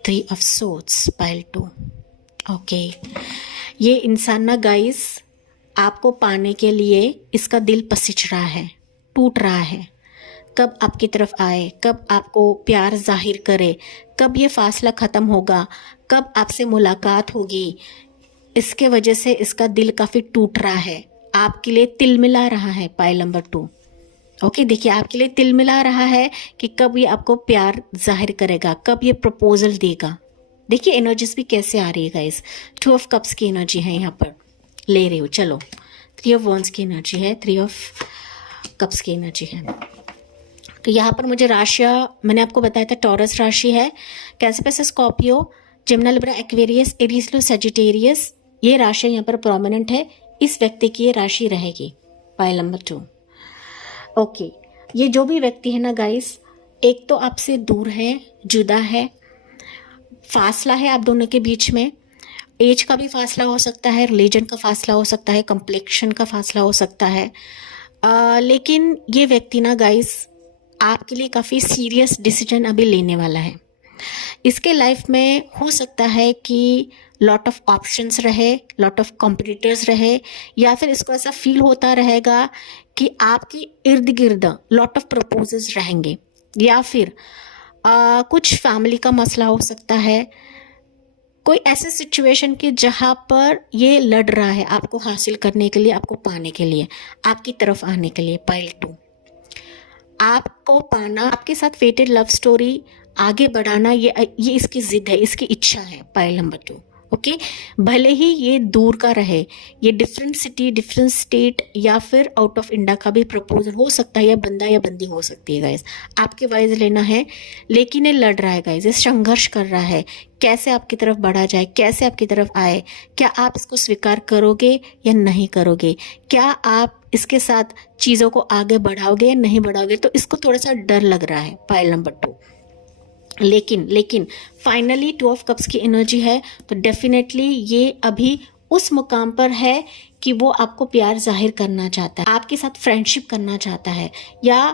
3 ऑफ सोर्ड्स। पाइल 2। ओके, ये इंसान ना गाइस आपको पाने के लिए इसका दिल पसीज रहा है, टूट रहा है। कब आपकी तरफ आए, कब आपको प्यार जाहिर करे, कब ये फासला ख़त्म होगा, कब आपसे मुलाकात होगी, इसके वजह से इसका दिल काफ़ी टूट रहा है। आपके लिए तिलमिला रहा है, पाइल नंबर 2। ओके, देखिए आपके लिए तिलमिला रहा है कि कब ये आपको प्यार जाहिर करेगा, कब ये प्रपोजल देगा। देखिए एनर्जीज भी कैसे आ रही है गाइस। 2 ऑफ कप्स की एनर्जी है यहाँ पर, ले रही हूँ। चलो 3 ऑफ वॉन्ड्स की एनर्जी है, 3 ऑफ कप्स की एनर्जी है। तो यहाँ पर मुझे राशियाँ मैंने आपको बताया था, टॉरस राशि है, Cancer, Scorpio, Gemini, Libra, Aquarius, Aries, लो, सजिटेरियस, ये राशि यहाँ पर प्रोमिनेंट है। इस व्यक्ति की ये राशि रहेगी, पाइल नंबर 2। ओके, ये जो भी व्यक्ति है ना गाइस, एक तो आपसे दूर है, जुदा है, फासला है आप दोनों के बीच में। एज का भी फासला हो सकता है, रिलीजन का फासला हो सकता है, कम्प्लेक्शन का फासला हो सकता है। लेकिन ये व्यक्ति ना गाइस आपके लिए काफ़ी सीरियस डिसीजन अभी लेने वाला है। इसके लाइफ में हो सकता है कि लॉट ऑफ ऑप्शंस रहे, लॉट ऑफ कॉम्पिटिटर्स रहे, या फिर इसको ऐसा फील होता रहेगा कि आपकी इर्द गिर्द लॉट ऑफ प्रपोजल्स रहेंगे, या फिर कुछ फैमिली का मसला हो सकता है। कोई ऐसे सिचुएशन के जहाँ पर ये लड़ रहा है आपको हासिल करने के लिए, आपको पाने के लिए, आपकी तरफ आने के लिए, पाइल 2। आपको पाना, आपके साथ फेटेड लव स्टोरी आगे बढ़ाना, ये इसकी जिद है, इसकी इच्छा है, पाइल नंबर 2। ओके, भले ही ये दूर का रहे, ये डिफरेंट सिटी, डिफरेंट स्टेट, या फिर आउट ऑफ इंडिया का भी प्रपोजल हो सकता है, या बंदा या बंदी हो सकती है गाइस, आपके वाइज लेना है। लेकिन ये लड़ रहा है गाइस, ये संघर्ष कर रहा है, कैसे आपकी तरफ बढ़ा जाए, कैसे आपकी तरफ आए। क्या आप इसको स्वीकार करोगे या नहीं करोगे? क्या आप इसके साथ चीज़ों को आगे बढ़ाओगे या नहीं बढ़ाओगे? तो इसको थोड़ा सा डर लग रहा है, पाइल नंबर 2। लेकिन फाइनली 2 ऑफ कप्स की एनर्जी है, तो डेफिनेटली ये अभी उस मुकाम पर है कि वो आपको प्यार जाहिर करना चाहता है, आपके साथ फ्रेंडशिप करना चाहता है, या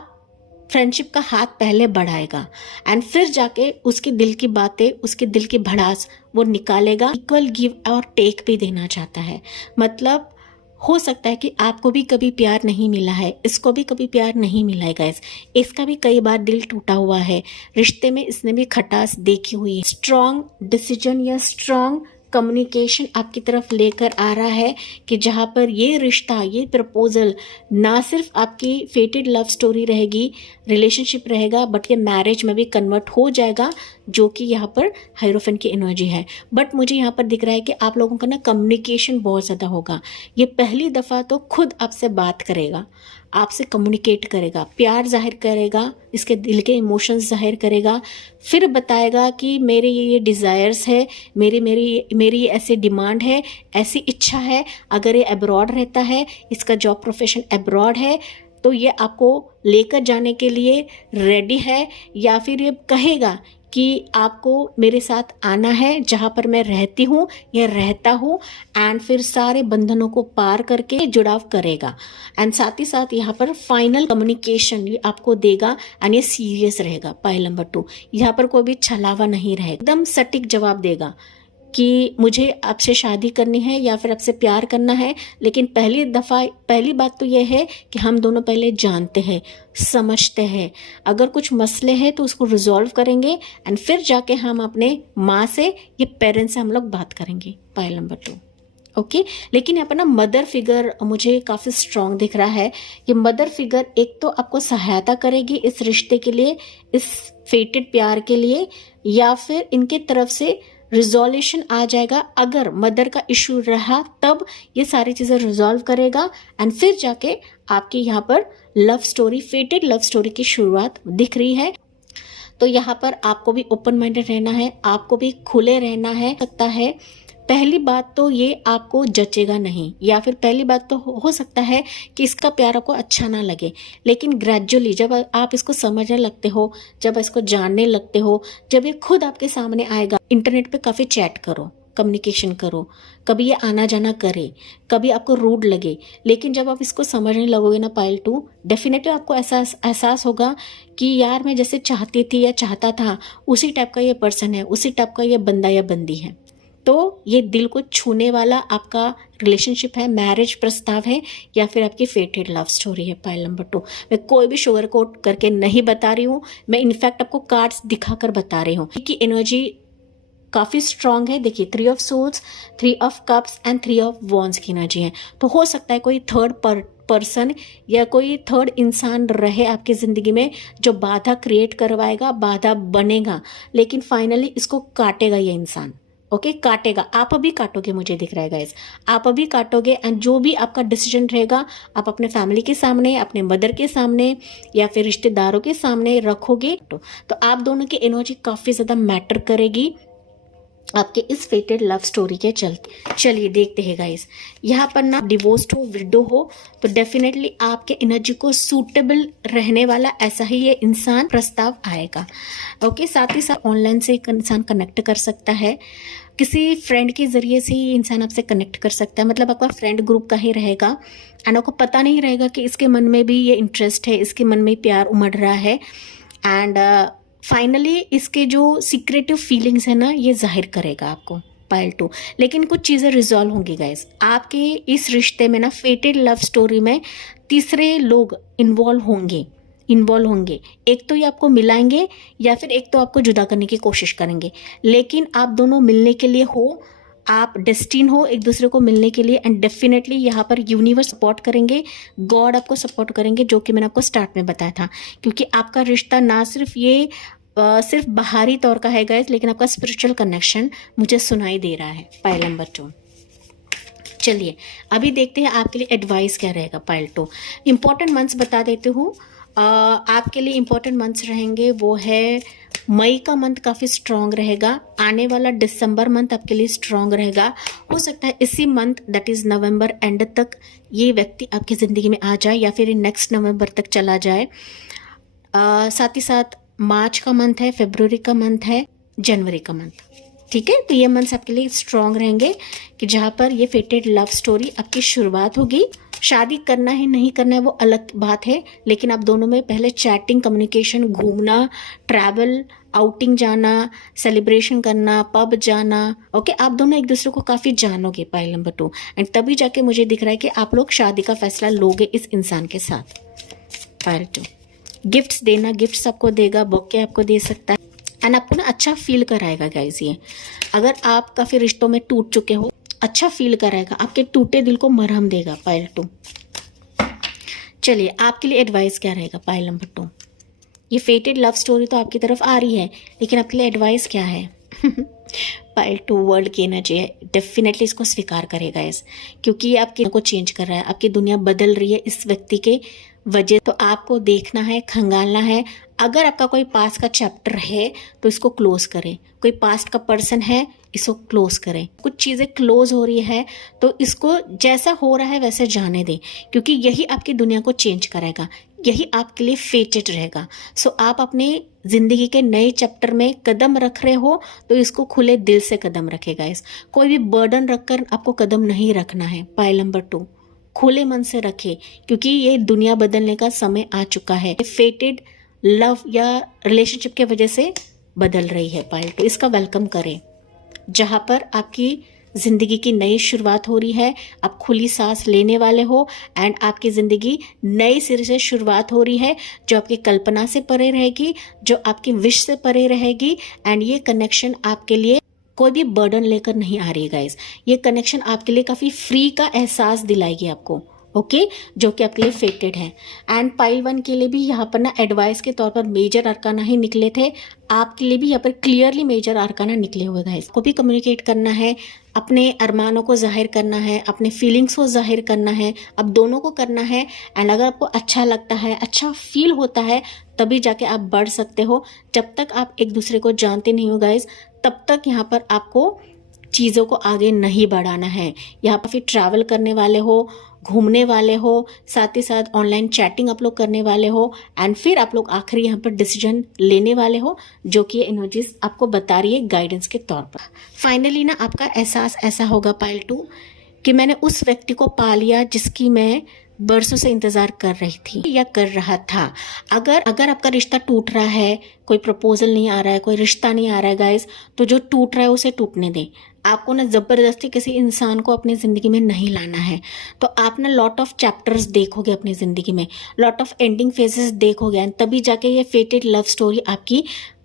फ्रेंडशिप का हाथ पहले बढ़ाएगा एंड फिर जाके उसके दिल की बातें, उसके दिल की भड़ास वो निकालेगा। इक्वल गिव और टेक भी देना चाहता है। मतलब हो सकता है कि आपको भी कभी प्यार नहीं मिला है, इसको भी कभी प्यार नहीं मिला है गाइस, इसका भी कई बार दिल टूटा हुआ है, रिश्ते में इसने भी खटास देखी हुई है। स्ट्रॉन्ग डिसीजन या स्ट्रॉन्ग कम्युनिकेशन आपकी तरफ लेकर आ रहा है कि जहाँ पर ये रिश्ता, ये प्रपोजल ना सिर्फ आपकी फेटेड लव स्टोरी रहेगी, रिलेशनशिप रहेगा, बट ये मैरिज में भी कन्वर्ट हो जाएगा, जो कि यहाँ पर हायरोफेंट की एनर्जी है। बट मुझे यहाँ पर दिख रहा है कि आप लोगों का ना कम्युनिकेशन बहुत ज़्यादा होगा। ये पहली दफ़ा तो खुद आपसे बात करेगा, आपसे कम्युनिकेट करेगा, प्यार जाहिर करेगा, इसके दिल के इमोशंस जाहिर करेगा, फिर बताएगा कि मेरे ये डिज़ायर्स है, मेरी ये ऐसी डिमांड है, ऐसी इच्छा है। अगर ये अब्रॉड रहता है, इसका जॉब प्रोफेशन अब्रॉड है, तो ये आपको लेकर जाने के लिए रेडी है, या फिर ये कहेगा कि आपको मेरे साथ आना है जहाँ पर मैं रहती हूँ या रहता हूँ, एंड फिर सारे बंधनों को पार करके जुड़ाव करेगा। एंड साथ ही साथ यहाँ पर फाइनल कम्युनिकेशन ये आपको देगा, एंड ये सीरियस रहेगा, पाइल नंबर 2। यहाँ पर कोई भी छलावा नहीं रहेगा, एकदम सटीक जवाब देगा कि मुझे आपसे शादी करनी है या फिर आपसे प्यार करना है। लेकिन पहली बात तो यह है कि हम दोनों पहले जानते हैं, समझते हैं, अगर कुछ मसले हैं तो उसको रिजॉल्व करेंगे, एंड फिर जाके हम अपने माँ से, ये पेरेंट्स से हम लोग बात करेंगे, पाइल नंबर 2। ओके, लेकिन यहाँ पर ना मदर फिगर मुझे काफ़ी स्ट्रॉन्ग दिख रहा है। ये मदर फिगर एक तो आपको सहायता करेगी इस रिश्ते के लिए, इस फेटेड प्यार के लिए, या फिर इनके तरफ से रिजोल्यूशन आ जाएगा। अगर मदर का इशू रहा तब ये सारी चीज़ें रिजॉल्व करेगा, एंड फिर जाके आपकी यहाँ पर लव स्टोरी, फेटेड लव स्टोरी की शुरुआत दिख रही है। तो यहाँ पर आपको भी ओपन माइंडेड रहना है, आपको भी खुले रहना है। सकता है पहली बात तो ये आपको जचेगा नहीं, या फिर पहली बात तो हो सकता है कि इसका प्यार आपको अच्छा ना लगे, लेकिन ग्रेजुअली जब आप इसको समझने लगते हो, जब इसको जानने लगते हो, जब ये खुद आपके सामने आएगा। इंटरनेट पे काफ़ी चैट करो, कम्युनिकेशन करो, कभी ये आना जाना करे, कभी आपको रूड लगे, लेकिन जब आप इसको समझने लगोगे ना, पाइल 2, डेफिनेटली आपको एहसास होगा कि यार मैं जैसे चाहती थी या चाहता था, उसी टाइप का ये पर्सन है, उसी टाइप का ये बंदा या बंदी है। तो ये दिल को छूने वाला आपका रिलेशनशिप है, मैरिज प्रस्ताव है, या फिर आपकी फेटेड लव स्टोरी है, पाइल नंबर 2। मैं कोई भी शुगर कोट करके नहीं बता रही हूँ, मैं इनफैक्ट आपको कार्ड्स दिखाकर बता रही हूँ कि एनर्जी काफ़ी स्ट्रांग है। देखिए 3 of souls, 3 of cups and 3 of wands की एनर्जी है। तो हो सकता है कोई थर्ड पर्सन या कोई थर्ड इंसान रहे आपकी ज़िंदगी में जो बाधा क्रिएट करवाएगा, बाधा बनेगा, लेकिन फाइनली इसको काटेगा ये इंसान। ओके काटेगा, आप अभी काटोगे, मुझे दिख रहा है गाइस, आप अभी काटोगे। एंड जो भी आपका डिसीजन रहेगा आप अपने फैमिली के सामने, अपने मदर के सामने या फिर रिश्तेदारों के सामने रखोगे। तो आप दोनों की एनर्जी काफ़ी ज़्यादा मैटर करेगी आपके इस फेटेड लव स्टोरी के चलते। चलिए देखते हैं गाइस, यहाँ पर ना डिवोर्स्ड हो, विडो हो, तो डेफिनेटली आपके एनर्जी को सूटेबल रहने वाला ऐसा ही ये इंसान प्रस्ताव आएगा। ओके, साथ ही साथ ऑनलाइन से एक इंसान कनेक्ट कर सकता है, किसी फ्रेंड के जरिए से ही इंसान आपसे कनेक्ट कर सकता है, मतलब आपका फ्रेंड ग्रुप का ही रहेगा। एंड आपको पता नहीं रहेगा कि इसके मन में भी ये इंटरेस्ट है, इसके मन में प्यार उमड़ रहा है। एंड फाइनली इसके जो सीक्रेटिव फीलिंग्स है ना, ये जाहिर करेगा आपको पाइल 2। लेकिन कुछ चीज़ें रिजॉल्व होंगी गाइस आपके इस रिश्ते में ना, फेटेड लव स्टोरी में तीसरे लोग इन्वॉल्व होंगे। एक तो ये आपको मिलाएंगे या फिर एक तो आपको जुदा करने की कोशिश करेंगे, लेकिन आप दोनों मिलने के लिए हो, आप डेस्टिन हो एक दूसरे को मिलने के लिए। एंड डेफिनेटली यहाँ पर यूनिवर्स सपोर्ट करेंगे, गॉड आपको सपोर्ट करेंगे, जो कि मैंने आपको स्टार्ट में बताया था। क्योंकि आपका रिश्ता ना सिर्फ ये सिर्फ बाहरी तौर का है गाइस, लेकिन आपका स्पिरिचुअल कनेक्शन मुझे सुनाई दे रहा है पाइल नंबर 2। चलिए अभी देखते हैं आपके लिए एडवाइस क्या रहेगा पाइल 2। इंपॉर्टेंट मंथ्स बता देती हूँ आपके लिए। इंपॉर्टेंट मंथ्स रहेंगे वो है मई का मंथ काफ़ी स्ट्रॉन्ग रहेगा, आने वाला दिसंबर मंथ आपके लिए स्ट्रॉन्ग रहेगा। हो सकता है इसी month that is November and तक ये व्यक्ति आपकी ज़िंदगी में आ जाए या फिर नेक्स्ट नवंबर तक चला जाए। साथ ही साथ मार्च का मंथ है, फरवरी का मंथ है, जनवरी का मंथ, ठीक है। तो ये मंथ्स आपके लिए स्ट्रॉन्ग रहेंगे कि जहाँ पर ये फेटेड लव स्टोरी आपकी शुरुआत होगी। शादी करना है नहीं करना है वो अलग बात है, लेकिन आप दोनों में पहले चैटिंग, कम्युनिकेशन, घूमना, ट्रैवल, आउटिंग जाना, सेलिब्रेशन करना, पब जाना। ओके, आप दोनों एक दूसरे को काफ़ी जानोगे पाइल नंबर 2। एंड तभी जाके मुझे दिख रहा है कि आप लोग शादी का फैसला लोगे इस इंसान के साथ। पाइल 2 गिफ्ट्स देना, गिफ्ट्स आपको देगा, बॉके आपको दे सकता है। एंड आपको ना अच्छा फील कराएगा गाइस ये। अगर आप काफ़ी रिश्तों में टूट चुके हो, अच्छा फील कराएगा, आपके टूटे दिल को मरहम देगा पाइल 2। चलिए आपके लिए एडवाइस क्या रहेगा पाइल नंबर 2। ये फेटेड लव स्टोरी तो आपकी तरफ आ रही है, लेकिन आपके लिए एडवाइस क्या है? पाइल 2 वर्ल्ड की एनर्जी है, डेफिनेटली इसको स्वीकार करेगा इस, क्योंकि ये आपकी को चेंज कर रहा है, आपकी दुनिया बदल रही है इस व्यक्ति के वजह। तो आपको देखना है, खंगालना है। अगर आपका कोई पास्ट का चैप्टर है तो इसको क्लोज करें, कोई पास्ट का पर्सन है इसको क्लोज करें। कुछ चीज़ें क्लोज हो रही है तो इसको जैसा हो रहा है वैसे जाने दें, क्योंकि यही आपकी दुनिया को चेंज करेगा, यही आपके लिए फेटेड रहेगा। सो आप अपने ज़िंदगी के नए चैप्टर में कदम रख रहे हो तो इसको खुले दिल से कदम रखेगा। इस कोई भी बर्डन रखकर आपको कदम नहीं रखना है। पाइल नंबर 2 खुले मन से रखे, क्योंकि ये दुनिया बदलने का समय आ चुका है। फेटेड लव या रिलेशनशिप के वजह से बदल रही है पाइल 2, इसका वेलकम करें। जहाँ पर आपकी ज़िंदगी की नई शुरुआत हो रही है, आप खुली सांस लेने वाले हो एंड आपकी ज़िंदगी नए सिरे से शुरुआत हो रही है, जो आपकी कल्पना से परे रहेगी, जो आपकी विश से परे रहेगी। एंड ये कनेक्शन आपके लिए कोई भी बर्डन लेकर नहीं आ रही है गाइस। ये कनेक्शन आपके लिए काफ़ी फ्री का एहसास दिलाएगी आपको, ओके, जो कि आपके लिए फेटेड है। एंड पाइल 1 के लिए भी यहाँ पर ना एडवाइस के तौर पर मेजर आर्काना ही निकले थे, आपके लिए भी यहाँ पर क्लियरली मेजर आर्काना निकले हुए गाइस। को भी कम्युनिकेट करना है, अपने अरमानों को जाहिर करना है, अपने फीलिंग्स को जाहिर करना है, अब दोनों को करना है। एंड अगर आपको अच्छा लगता है, अच्छा फील होता है, तभी जाके आप बढ़ सकते हो। जब तक आप एक दूसरे को जानते नहीं हो गाइस, तब तक यहाँ पर आपको चीज़ों को आगे नहीं बढ़ाना है। यहाँ पर फिर ट्रैवल करने वाले हो, घूमने वाले हो, साथ ही साथ ऑनलाइन चैटिंग आप लोग करने वाले हो, एंड फिर आप लोग आखिरी यहाँ पर डिसीजन लेने वाले हो, जो कि ये एनर्जीज आपको बता रही है गाइडेंस के तौर पर। फाइनली ना आपका एहसास ऐसा होगा पाइल 2 कि मैंने उस व्यक्ति को पा लिया जिसकी मैं बरसों से इंतजार कर रही थी या कर रहा था। अगर आपका रिश्ता टूट रहा है, कोई प्रपोजल नहीं आ रहा है, कोई रिश्ता नहीं आ रहा है गाइस, तो जो टूट रहा है उसे टूटने दें। आपको ना ज़बरदस्ती किसी इंसान को अपनी ज़िंदगी में नहीं लाना है। तो आप ना लॉट ऑफ चैप्टर्स देखोगे अपनी ज़िंदगी में, लॉट ऑफ एंडिंग फेजेस देखोगे, एंड तभी जाके ये फेटेड लव स्टोरी आपकी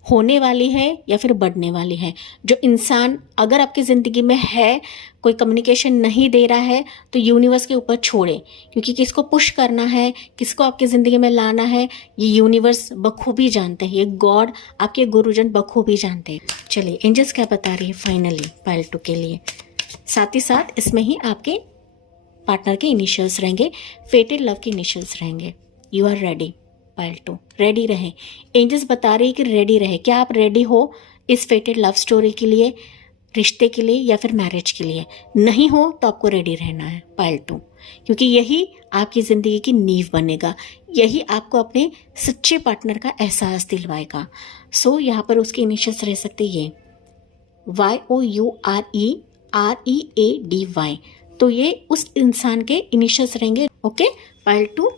होने वाली है या फिर बढ़ने वाली है। जो इंसान अगर आपकी ज़िंदगी में है, कोई कम्युनिकेशन नहीं दे रहा है, तो यूनिवर्स के ऊपर छोड़े, क्योंकि किसको पुश करना है, किसको आपकी ज़िंदगी में लाना है, ये यूनिवर्स बखूबी जानते हैं, ये गॉड आपके गुरुजन बखूबी जानते हैं। चलिए एंजल्स क्या बता रही है फाइनली पाइल 2 के लिए। साथ ही साथ इसमें ही आपके पार्टनर के इनिशियल्स रहेंगे, फेटेड लव के इनिशियल्स रहेंगे। You are ready pile 2, ready रहे। एंजल्स बता रही है कि रेडी रहे। क्या आप रेडी हो इस फेटेड लव स्टोरी के लिए, रिश्ते के लिए या फिर मैरिज के लिए? नहीं हो तो आपको रेडी रहना है पाइल 2, क्योंकि यही आपकी ज़िंदगी की नींव बनेगा, यही आपको अपने सच्चे पार्टनर का एहसास दिलवाएगा। सो यहाँ पर उसके इनिशियल्स रह सकते ये YOUREREADY, तो ये उस इंसान के इनिशियल्स रहेंगे। Okay pile 2,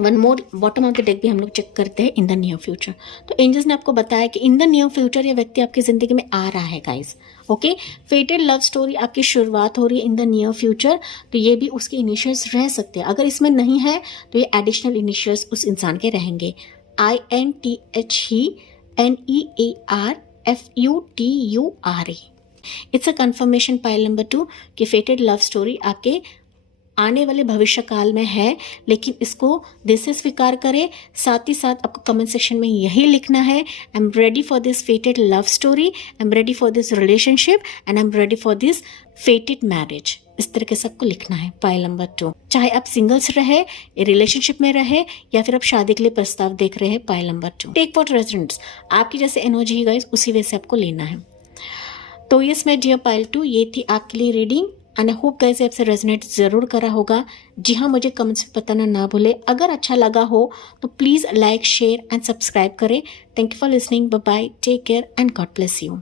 one more bottom of the deck भी हम लोग चेक करते हैं इन द नियर फ्यूचर। तो एंजल्स ने आपको बताया कि इन द नियर फ्यूचर ये व्यक्ति आपकी ज़िंदगी में आ रहा है गाइस। ओके, फेटेड लव स्टोरी आपकी शुरुआत हो रही है इन द नियर फ्यूचर, तो ये भी उसके इनिशियल्स रह सकते हैं। अगर इसमें नहीं है तो ये एडिशनल इनिशियल्स उस इंसान के रहेंगे। INTHENEARFUTURE। It's a confirmation pile number 2 कि फेटेड लव स्टोरी आपके आने वाले भविष्य काल में है, लेकिन इसको दिल से स्वीकार करें। साथ ही साथ आपको कमेंट सेक्शन में यही लिखना है, I am ready for this फेटेड love story, I am ready for this relationship and I am ready for this फेटेड marriage. इस तरह के सबको लिखना है पाइल नंबर 2। चाहे आप सिंगल्स रहे, रिलेशनशिप में रहे या फिर आप शादी के लिए प्रस्ताव देख रहे हैं, pile number 2। Take for resonance, आपकी जैसे एनर्जी है गाइस उसी वे से आपको लेना है। तो यस माय डियर पाइल 2, ये थी आपके लिए reading and I hope guys आपसे रेजोनेट जरूर करा होगा। जी हाँ, मुझे कमेंट्स में बताना ना भूले। अगर अच्छा लगा हो तो please like, share and subscribe करें। Thank you for listening, bye bye, take care and God bless you.